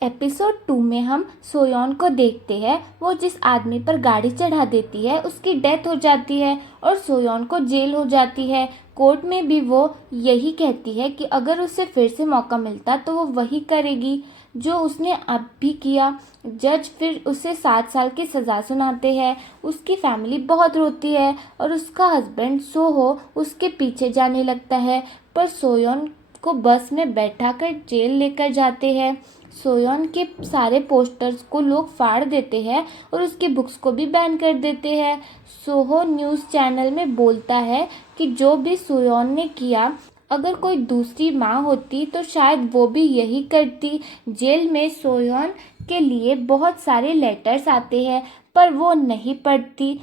Episode 2 में हम Soyeon को देखते हैं। वो जिस आदमी पर गाड़ी चढ़ा देती है उसकी डेथ हो जाती है और सोयोन को जेल हो जाती है। कोर्ट में भी वो यही कहती है कि अगर उसे फिर से मौका मिलता तो वो वही करेगी जो उसने अब भी किया। जज फिर उसे 7 साल की सज़ा सुनाते हैं। उसकी फैमिली बहुत रोती है और उसका हस्बैंड सोहो उसके पीछे जाने लगता है, पर सोयोन को बस में बैठाकर जेल लेकर जाते हैं। सोयोन के सारे पोस्टर्स को लोग फाड़ देते हैं और उसकी बुक्स को भी बैन कर देते हैं। सोहो न्यूज़ चैनल में बोलता है कि जो भी सोयोन ने किया, अगर कोई दूसरी माँ होती तो शायद वो भी यही करती। जेल में सोयोन के लिए बहुत सारे लेटर्स आते हैं पर वो नहीं पढ़ती।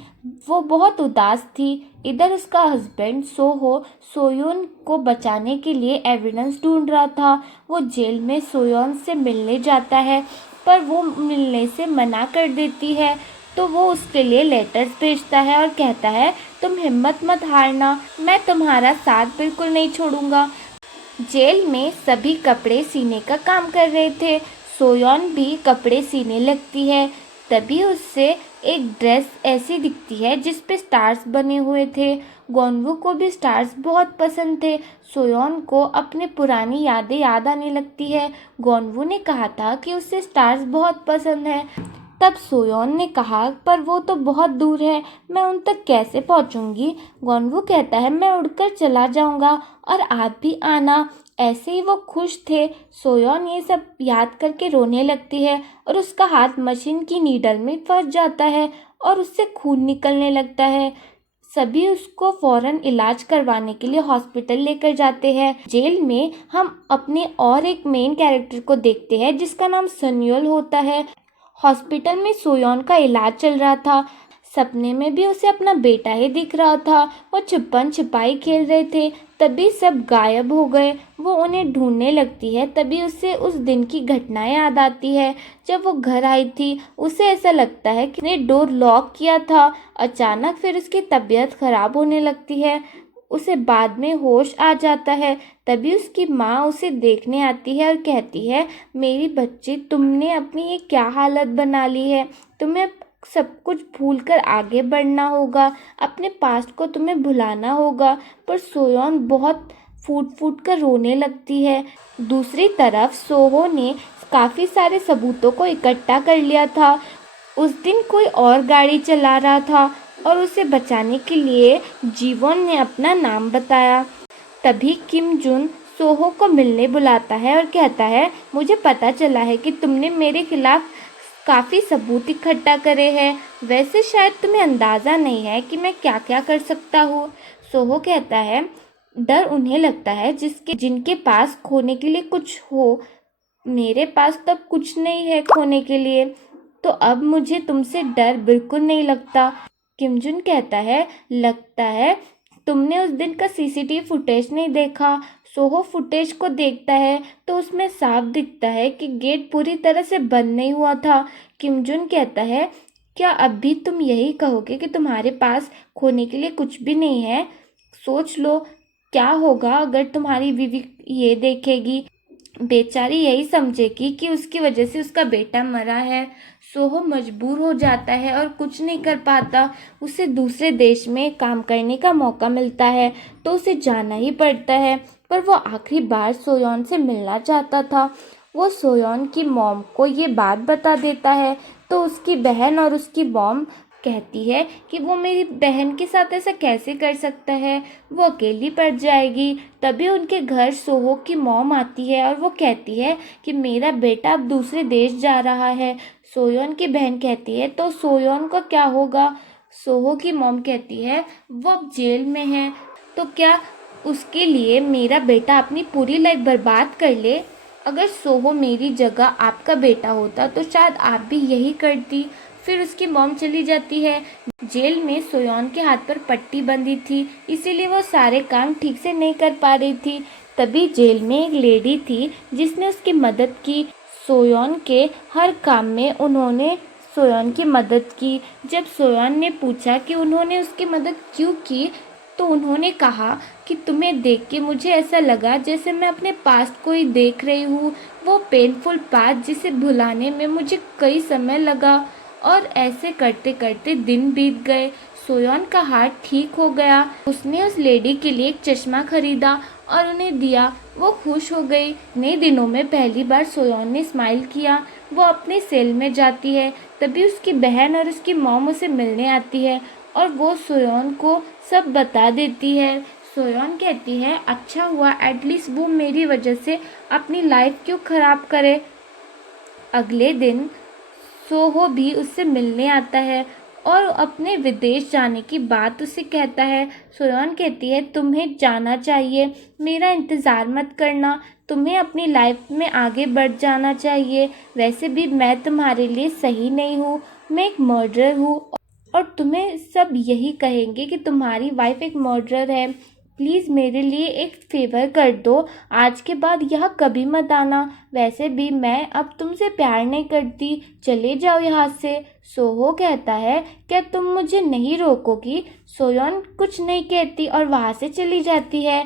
वो बहुत उदास थी। इधर उसका हस्बैंड सोहो सोयोन को बचाने के लिए एविडेंस ढूंढ रहा था। वो जेल में सोयोन से मिलने जाता है पर वो मिलने से मना कर देती है, तो वो उसके लिए लेटर्स भेजता है और कहता है तुम हिम्मत मत हारना, मैं तुम्हारा साथ बिल्कुल नहीं छोड़ूंगा। जेल में सभी कपड़े सीने का काम कर रहे थे। सोयोन भी कपड़े सीने लगती है। तभी उससे एक ड्रेस ऐसी दिखती है जिस पे स्टार्स बने हुए थे। गोनवू को भी स्टार्स बहुत पसंद थे। सोयोन को अपनी पुरानी यादें याद आने लगती है। गोनवू ने कहा था कि उसे स्टार्स बहुत पसंद है। तब सोयोन ने कहा पर वो तो बहुत दूर है, मैं उन तक कैसे पहुंचूंगी। गोनवू कहता है मैं उड़कर चला जाऊंगा और आप भी आना। ऐसे ही वो खुश थे। सोयोन ये सब याद करके रोने लगती है और उसका हाथ मशीन की नीडल में फंस जाता है और उससे खून निकलने लगता है। सभी उसको फौरन इलाज करवाने के लिए हॉस्पिटल लेकर जाते हैं। जेल में हम अपने और एक मेन कैरेक्टर को देखते हैं जिसका नाम सन्युअल होता है। हॉस्पिटल में सोयोन का इलाज चल रहा था। सपने में भी उसे अपना बेटा ही दिख रहा था। वो छुपन छिपाई खेल रहे थे। तभी सब गायब हो गए। वो उन्हें ढूंढने लगती है। तभी उसे उस दिन की घटनाएं याद आती है जब वो घर आई थी। उसे ऐसा लगता है कि उसने डोर लॉक किया था। अचानक फिर उसकी तबीयत खराब होने लगती है। उसे बाद में होश आ जाता है। तभी उसकी माँ उसे देखने आती है और कहती है मेरी बच्ची, तुमने अपनी ये क्या हालत बना ली है। तुम्हें सब कुछ भूलकर आगे बढ़ना होगा। अपने पास्ट को तुम्हें भुलाना होगा। पर सोयोन बहुत फूट फूट कर रोने लगती है। दूसरी तरफ सोहो ने काफ़ी सारे सबूतों को इकट्ठा कर लिया था। उस दिन कोई और गाड़ी चला रहा था और उसे बचाने के लिए जीवोन ने अपना नाम बताया। तभी किम जुन सोहो को मिलने बुलाता है और कहता है मुझे पता चला है कि तुमने मेरे खिलाफ काफ़ी सबूत इकट्ठा करे हैं। वैसे शायद तुम्हें अंदाज़ा नहीं है कि मैं क्या क्या कर सकता हूँ। सोहो कहता है डर उन्हें लगता है जिनके पास खोने के लिए कुछ हो। मेरे पास तब कुछ नहीं है खोने के लिए, तो अब मुझे तुमसे डर बिल्कुल नहीं लगता। किम जुन कहता है लगता है तुमने उस दिन का सीसीटीवी फुटेज नहीं देखा। सोहो फुटेज को देखता है तो उसमें साफ दिखता है कि गेट पूरी तरह से बंद नहीं हुआ था। किम जुन कहता है क्या अब भी तुम यही कहोगे कि तुम्हारे पास खोने के लिए कुछ भी नहीं है। सोच लो क्या होगा अगर तुम्हारी बीवी ये देखेगी। बेचारी यही समझेगी कि उसकी वजह से उसका बेटा मरा है। सोहो मजबूर हो जाता है और कुछ नहीं कर पाता। उसे दूसरे देश में काम करने का मौका मिलता है तो उसे जाना ही पड़ता है। पर वो आखिरी बार सोयोन से मिलना चाहता था। वो सोयोन की मॉम को ये बात बता देता है तो उसकी बहन और उसकी मॉम कहती है कि वो मेरी बहन के साथ ऐसा कैसे कर सकता है, वो अकेली पड़ जाएगी। तभी उनके घर सोहो की मॉम आती है और वो कहती है कि मेरा बेटा अब दूसरे देश जा रहा है। सोयोन की बहन कहती है तो सोयोन का क्या होगा। सोहो की मॉम कहती है वो अब जेल में है, तो क्या उसके लिए मेरा बेटा अपनी पूरी लाइफ बर्बाद कर ले। अगर सोहो मेरी जगह आपका बेटा होता तो शायद आप भी यही करती। फिर उसकी मॉम चली जाती है। जेल में सोयोन के हाथ पर पट्टी बंधी थी, इसीलिए वो सारे काम ठीक से नहीं कर पा रही थी। तभी जेल में एक लेडी थी जिसने उसकी मदद की। सोयोन के हर काम में उन्होंने सोयोन की मदद की। जब सोयोन ने पूछा कि उन्होंने उसकी मदद क्यों की, तो उन्होंने कहा कि तुम्हें देख के मुझे ऐसा लगा जैसे मैं अपने पास्ट को ही देख रही हूँ, वो पेनफुल पास्ट जिसे भुलाने में मुझे कई समय लगा। और ऐसे करते करते दिन बीत गए। सोयोन का हार्ट ठीक हो गया। उसने उस लेडी के लिए एक चश्मा खरीदा और उन्हें दिया। वो खुश हो गई। नए दिनों में पहली बार सोयोन ने स्माइल किया। वो अपने सेल में जाती है, तभी उसकी बहन और उसकी मॉम उसे मिलने आती है और वो सोयोन को सब बता देती है। सोयोन कहती है अच्छा हुआ, एटलीस्ट वो मेरी वजह से अपनी लाइफ क्यों खराब करे। अगले दिन सोहो भी उससे मिलने आता है और अपने विदेश जाने की बात उसे कहता है। सोयोन कहती है तुम्हें जाना चाहिए, मेरा इंतज़ार मत करना, तुम्हें अपनी लाइफ में आगे बढ़ जाना चाहिए। वैसे भी मैं तुम्हारे लिए सही नहीं हूँ, मैं एक मर्डरर हूँ और तुम्हें सब यही कहेंगे कि तुम्हारी वाइफ एक मर्डरर है। प्लीज़ मेरे लिए एक फेवर कर दो, आज के बाद यहाँ कभी मत आना। वैसे भी मैं अब तुमसे प्यार नहीं करती, चले जाओ यहाँ से। सोहो कहता है क्या तुम मुझे नहीं रोकोगी। सोयोन कुछ नहीं कहती और वहाँ से चली जाती है।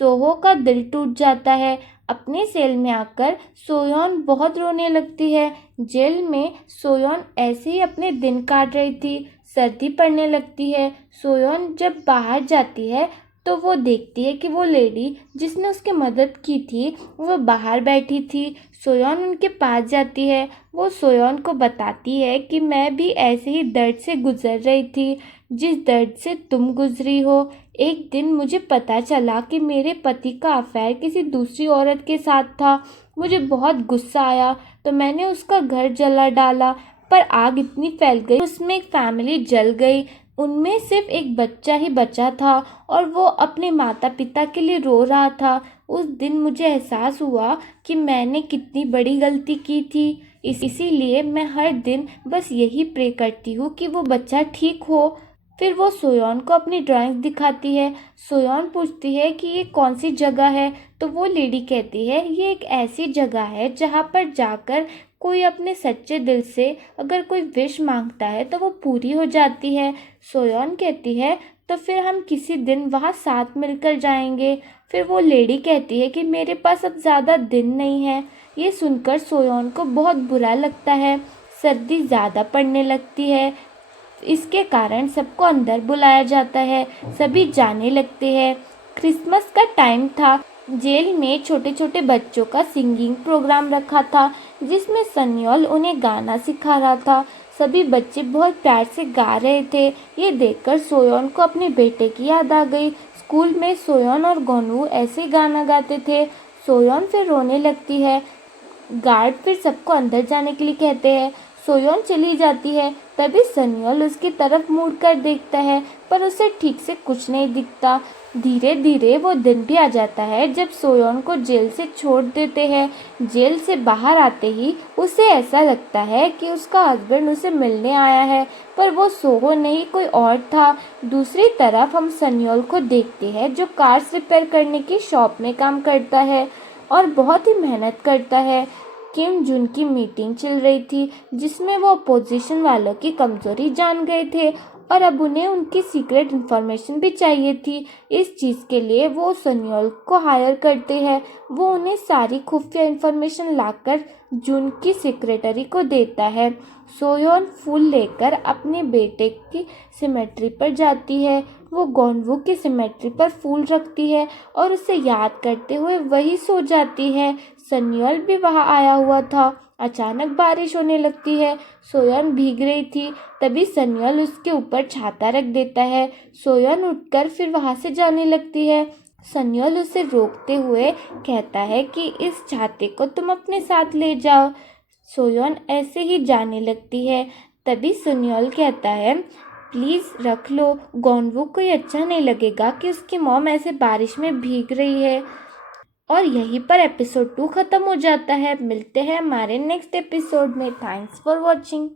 सोहो का दिल टूट जाता है। अपने सेल में आकर सोयोन बहुत रोने लगती है। जेल में सोयोन ऐसे ही अपने दिन काट रही थी। सर्दी पड़ने लगती है। सोयोन जब बाहर जाती है तो वो देखती है कि वो लेडी जिसने उसकी मदद की थी वो बाहर बैठी थी। सोयोन उनके पास जाती है। वो सोयोन को बताती है कि मैं भी ऐसे ही दर्द से गुजर रही थी जिस दर्द से तुम गुजरी हो। एक दिन मुझे पता चला कि मेरे पति का अफेयर किसी दूसरी औरत के साथ था। मुझे बहुत गुस्सा आया तो मैंने उसका घर जला डाला, पर आग इतनी फैल गई उसमें एक फैमिली जल गई। उनमें सिर्फ एक बच्चा ही बचा था और वो अपने माता पिता के लिए रो रहा था। उस दिन मुझे एहसास हुआ कि मैंने कितनी बड़ी गलती की थी। इसीलिए मैं हर दिन बस यही प्रे करती हूँ कि वो बच्चा ठीक हो। फिर वो सोयोन को अपनी ड्राइंग्स दिखाती है। सोयोन पूछती है कि ये कौन सी जगह है, तो वो लेडी कहती है ये एक ऐसी जगह है जहाँ पर जाकर कोई अपने सच्चे दिल से अगर कोई विश मांगता है तो वो पूरी हो जाती है। सोयोन कहती है तो फिर हम किसी दिन वहाँ साथ मिलकर जाएंगे। फिर वो लेडी कहती है कि मेरे पास अब ज़्यादा दिन नहीं है। ये सुनकर सोयोन को बहुत बुरा लगता है। सर्दी ज़्यादा पड़ने लगती है। इसके कारण सबको अंदर बुलाया जाता है। सभी जाने लगते हैं। क्रिसमस का टाइम था। जेल में छोटे छोटे बच्चों का सिंगिंग प्रोग्राम रखा था जिसमें सन्योल उन्हें गाना सिखा रहा था। सभी बच्चे बहुत प्यार से गा रहे थे। ये देखकर सोयोन को अपने बेटे की याद आ गई। स्कूल में सोयोन और गोनवू ऐसे गाना गाते थे। सोयोन फिर रोने लगती है। गार्ड फिर सबको अंदर जाने के लिए कहते हैं। सोयोन चली जाती है। तभी सन्योल उसकी तरफ मुड़ कर देखता है पर उसे ठीक से कुछ नहीं दिखता। धीरे धीरे वो दिन भी आ जाता है जब सोयोन को जेल से छोड़ देते हैं। जेल से बाहर आते ही उसे ऐसा लगता है कि उसका हस्बैंड उसे मिलने आया है, पर वो सोहो नहीं कोई और था। दूसरी तरफ हम सन्योल को देखते हैं जो कार्स रिपेयर करने की शॉप में काम करता है और बहुत ही मेहनत करता है। किम जुन की मीटिंग चल रही थी जिसमें वो अपोजिशन वालों की कमजोरी जान गए थे और अब उन्हें उनकी सीक्रेट इन्फॉर्मेशन भी चाहिए थी। इस चीज़ के लिए वो सन्योल को हायर करते हैं। वो उन्हें सारी खुफिया इन्फॉर्मेशन लाकर जुन की सेक्रेटरी को देता है। सोयोन फूल लेकर अपने बेटे की सिमेट्री पर जाती है। वो गोनवू की सिमेट्री पर फूल रखती है और उसे याद करते हुए वही सो जाती है। सन्योल भी वहाँ आया हुआ था। अचानक बारिश होने लगती है। सोयोन भीग रही थी। तभी सन्योल उसके ऊपर छाता रख देता है। सोयोन उठकर फिर वहाँ से जाने लगती है। सन्योल उसे रोकते हुए कहता है कि इस छाते को तुम अपने साथ ले जाओ। सोयोन ऐसे ही जाने लगती है। तभी सन्योल कहता है प्लीज़ रख लो, गोनवू को ये अच्छा नहीं लगेगा कि उसकी मॉम ऐसे बारिश में भीग रही है। और यहीं पर एपिसोड 2 ख़त्म हो जाता है। मिलते हैं हमारे नेक्स्ट एपिसोड में। Thanks for watching.